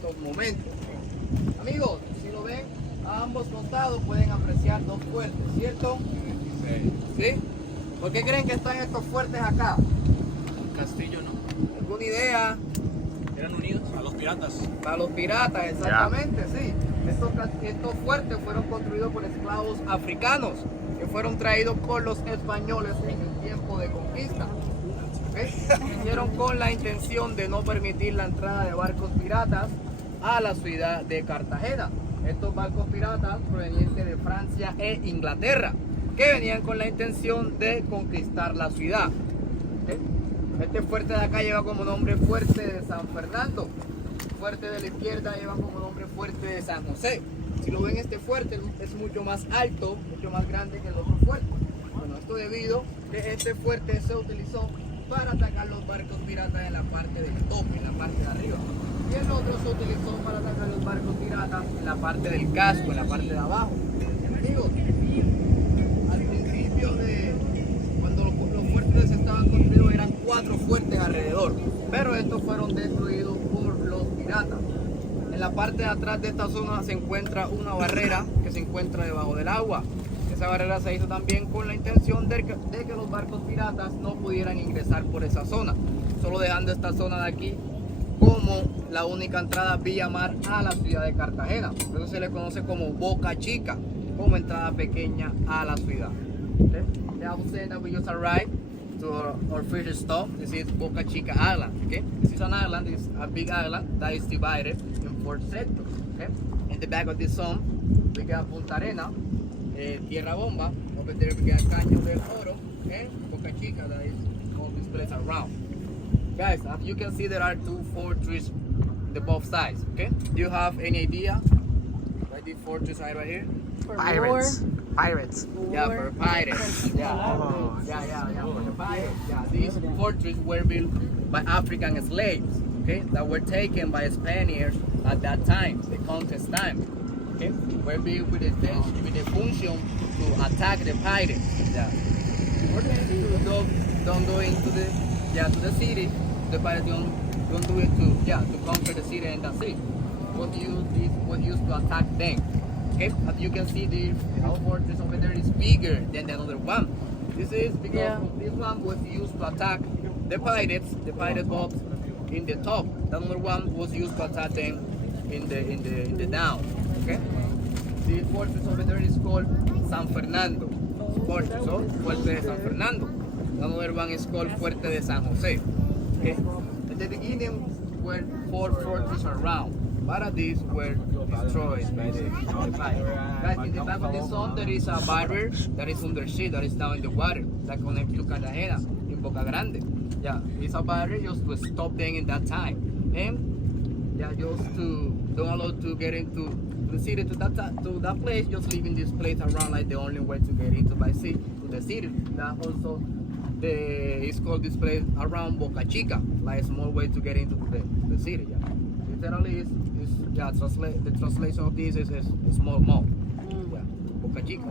estos momentos. Amigos, si lo ven, a ambos costados pueden apreciar dos fuertes, ¿cierto? ¿Sí? ¿Por qué creen que están estos fuertes acá? Un castillo, ¿no? ¿Alguna idea? Eran unidos a los piratas. Para los piratas, exactamente, sí. Estos fuertes fueron construidos por esclavos africanos que fueron traídos por los españoles en el tiempo de conquista. ¿Okay? Hicieron con la intención de no permitir la entrada de barcos piratas a la ciudad de Cartagena. Estos barcos piratas provenientes de Francia e Inglaterra, que venían con la intención de conquistar la ciudad. ¿Okay? Este fuerte de acá lleva como nombre Fuerte de San Fernando. El fuerte de la izquierda lleva como nombre Fuerte de San José. Si lo ven, este fuerte es mucho más alto, mucho más grande que el otro fuerte. Bueno, esto debido a que este fuerte se utilizó para atacar los barcos piratas en la parte del tope, en la parte de arriba. Y el otro se utilizó para atacar los barcos piratas en la parte del casco, en la parte de abajo. Amigos, al principio de cuando los fuertes estaban construidos eran 4 fuertes alrededor, pero estos fueron destruidos por los piratas. En la parte de atrás de esta zona se encuentra una barrera que se encuentra debajo del agua. Esa barrera se hizo también con la intención de que los barcos piratas no pudieran ingresar por esa zona, solo dejando esta zona de aquí como la única entrada vía mar a la ciudad de Cartagena. Por eso se le conoce como Boca Chica, como entrada pequeña a la ciudad. Okay? They also say that we just arrived to our first stop. This is Boca Chica Island. Okay? This is an island, it's a big island that is divided in 4 sectors. Okay? In the back of this zone, we got Punta Arena, Tierra Bomba, over there we got Caño del Oro, and Boca Chica, that is all this place around. Guys, as you can see, there are 2 fortresses on the both sides. Okay? Do you have any idea why this fortress right here? For Pirates. war. Pirates. Yeah, for pirates. Yeah. For the pirates. Yeah, these fortresses were built by African slaves, okay, that were taken by Spaniards at that time, the conquest time. Okay, were built with the function to attack the pirates. Yeah. Don't go into the city. The pirates don't do it to conquer the city and that's it. What used to attack them. Okay, as you can see, the fortress over there is bigger than the other one. This is because this one was used to attack the pirate boats in the top. The other one was used to attack them in the down. Okay, the fortress over there is called San Fernando. Fortress, so Fuerte de San Fernando. The other one is called Fuerte de San Jose. Okay, at the beginning were 4 fortresses around. But of these were destroyed by the fire. Guys, in the back of the zone there is a barrier that is under sea, that is down in the water, that connects to Cartagena in Boca Grande. Yeah, it's a barrier just to stop them in that time. And yeah, just to don't allow to get into the city to that place, just leaving this place around like the only way to get into by sea to the city. That also it's called this place around Boca Chica, like a small way to get into the city. Yeah. Literally the translation of this is small mall. Yeah, Boca Chica.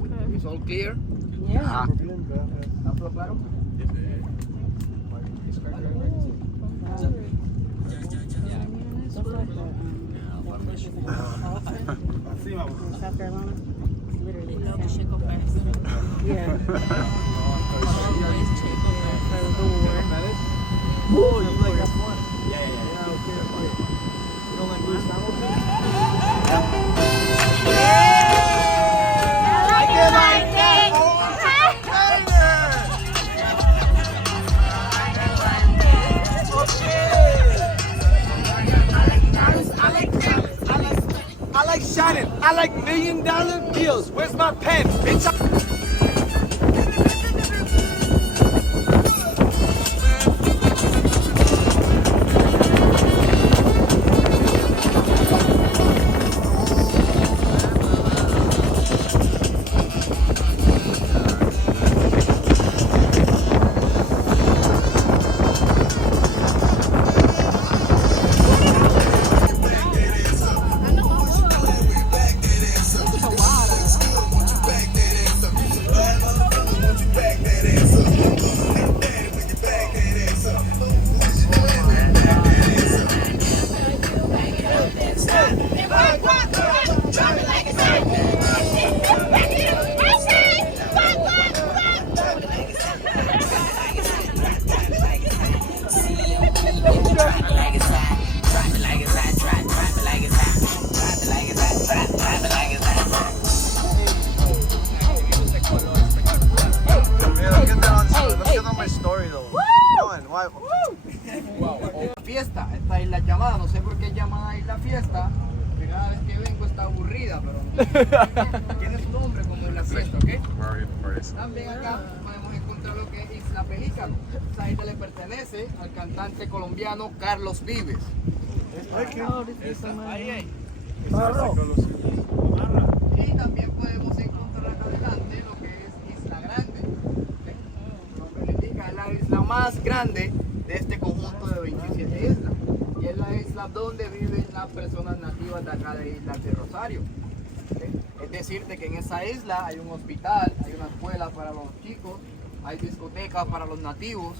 Okay. It's all clear? Yeah. ¿Está claro? South Carolina. Literally. Yeah. Oh, you like that one? Yeah, okay. You don't like this I like shining. I like $1 million deals. Where's my pen? Bitch. Fiesta, esta isla llamada, no sé por qué es llamada Isla Fiesta, porque cada vez que vengo está aburrida, pero tiene su nombre como Isla Fiesta, ¿ok? También acá podemos encontrar lo que es Isla Pelícano. Esta isla le pertenece al cantante colombiano Carlos Vives. Y también podemos encontrar acá adelante lo que es Isla Grande. ¿Ok? Como le indica, es la isla más grande de este conjunto de 27 islas. Y es la isla donde viven las personas nativas de acá de Islas de Rosario. ¿Ok? Es decir, de que en esa isla hay un hospital, hay una escuela para los chicos, hay discotecas para los nativos.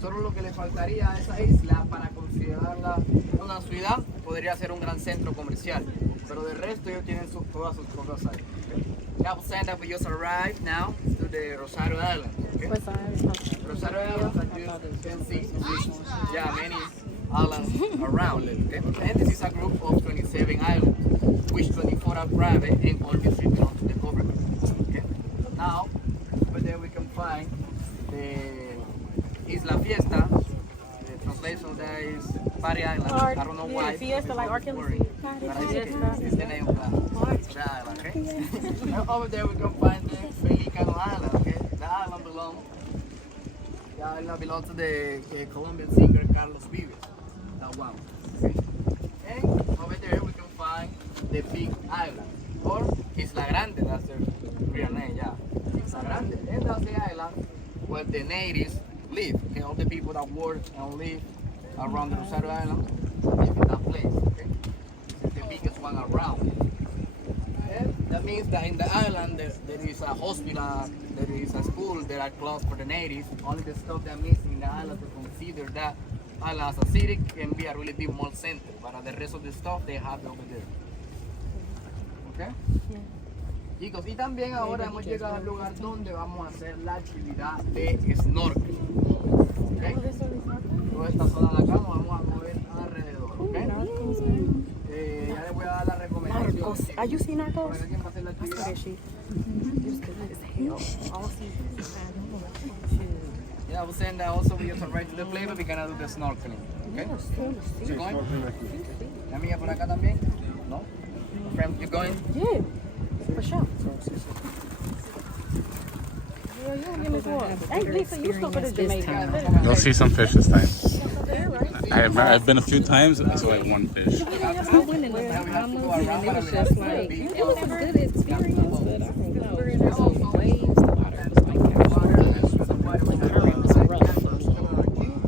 Solo lo que le faltaría a esa isla para considerarla una ciudad podría ser un gran centro comercial. Pero de resto ellos tienen todas sus cosas ahí. Okay? Yeah, we'll stand up. We just arrived now to the Rosario Islands. Okay? What's that? Rosario Islands, as you can see, many islands around. Okay? And this is a group of 27 islands, which 24 are private and only 3 belong to the government. Okay? Now, over there we can find the Isla Fiesta. The translation of that is Party Island. I don't know why. Fiesta, like Arkansas. But I think it's the name of the island, okay? And over there we can find the Pelicano Island, okay? The island belongs to the Colombian singer Carlos Vives. That one, okay? And over there we can find the Big Island, or Isla Grande, that's their real name, yeah. Isla Grande, and that's the island where the natives live, okay? All the people that work and live around the Rosario Island live in that place, okay? It's the biggest one around. And that means that in the island there is a hospital, there is a school that are closed for the natives. Only the stuff that missing in the island to consider that island as a city can be a really big mall center, but the rest of the stuff they have over there. Okay? Chicos, y también ahora hemos llegado al lugar donde vamos a hacer la actividad de snorkeling. Okay? Toda esta zona de acá nos vamos a mover alrededor. Okay? Ya les voy a dar la recomendación. Narcos. Are you seeing Narcos? Para quién va a hacer la I saw actividad. that shit. It was good as hell. All seasons. Yeah, I was saying that also we just arrived to the place, but we're gonna do the snorkeling. Okay? You going? ¿La amiga por acá también? No? Friend, you going? Yeah, for sure. Yeah, you don't give me one. Hey, Lisa, you still go to Jamaica. You'll see some fish this time. There, right? I've been a few times, and it's like one fish. I went in the Bahamas and it was just like, it was a good experience, but I don't know, the waves, the water was like, the current was rough.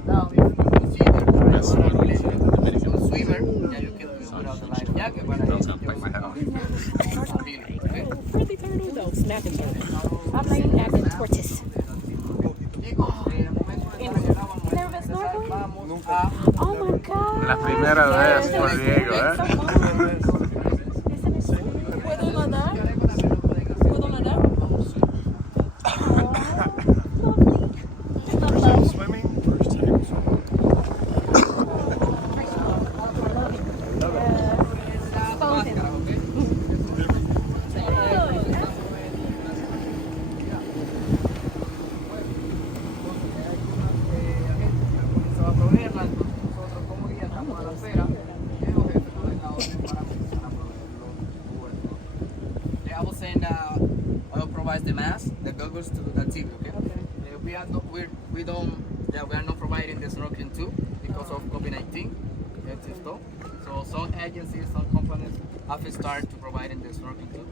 Now, if you consider a swimmer, yeah, you can without the life jacket, but I Bang my head off. okay? Pretty turtle though, snapping turtle. I'm like snapping tortoise. Chicos, en el momento de estar en el agua, vamos a Oh my God. La primera vez por Diego, ¿eh? ¿Puedo nadar? ¿Puedo nadar? Swimming? First time. comenzó a proveerla, entonces nosotros como guía estamos a la acera y los jefes nos den la orden para comenzar a proveer los cubos. I was saying oil provides the mask, the goggles to that TV, okay? We are not providing the snorkeling too because of COVID-19. So some agencies, some companies have started to providing the snorkeling too.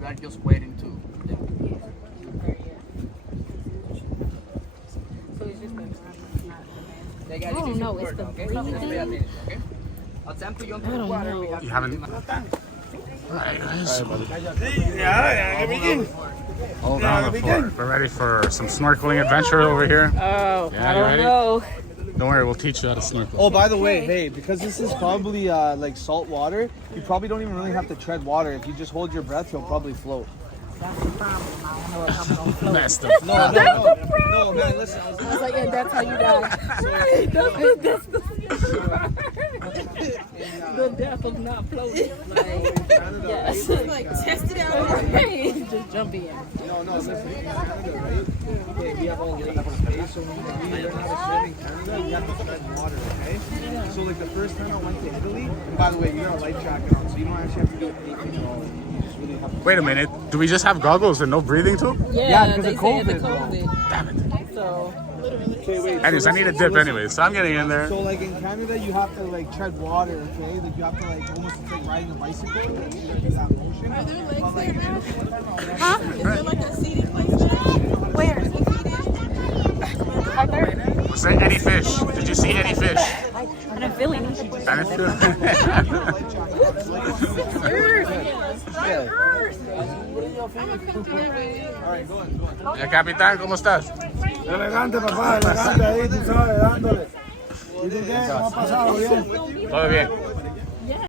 We are just waiting to. Yeah. So it's just They got don't know, it's the okay? Just pay attention, okay? Attempt to jump in the water. We have You to haven't- do the- Alright, guys. Yeah, begin. Hold on the floor. We're ready for some snorkeling adventure over here. Oh, Yeah, I you don't ready? know. Don't worry, we'll teach you how to snorkel. Oh, by the way, hey, because this is probably like salt water, you probably don't even really have to tread water. If you just hold your breath, you'll probably float. That's the No, man, listen. I was like, yeah, that's how you die. The death of not floating. Like, yes. Like, test it out. Right. Just jump in. No, listen, in Canada, right? Okay, we have all lakes, okay? So when you learn how to swim in Canada, you have to tread water, okay? So like the first time I went to Italy, and by the way, you got a life jacket on, so you don't actually have to do anything at all. You just really have to. Wait a minute. Do we just have goggles and no breathing tube? Yeah, because they of said the COVID, COVID. Damn it. So, Okay, wait. Anyways, I need a dip anyway, so I'm getting in there. So like in Canada, you have to like tread water, okay? Like you have to like almost it's like riding a bicycle. Like, you gotta do that motion. Are there lakes there now? Huh? Is there like a seating place there? Where? Are there? Was there any fish? Did you see any fish? I don't feel any. I didn't feel Capitán, ¿cómo estás? Elegante, papá, elegante ahí, tú sabes, dándole. ¿Y tú qué? ¿Cómo ha pasado? ¿Bien? Todo bien.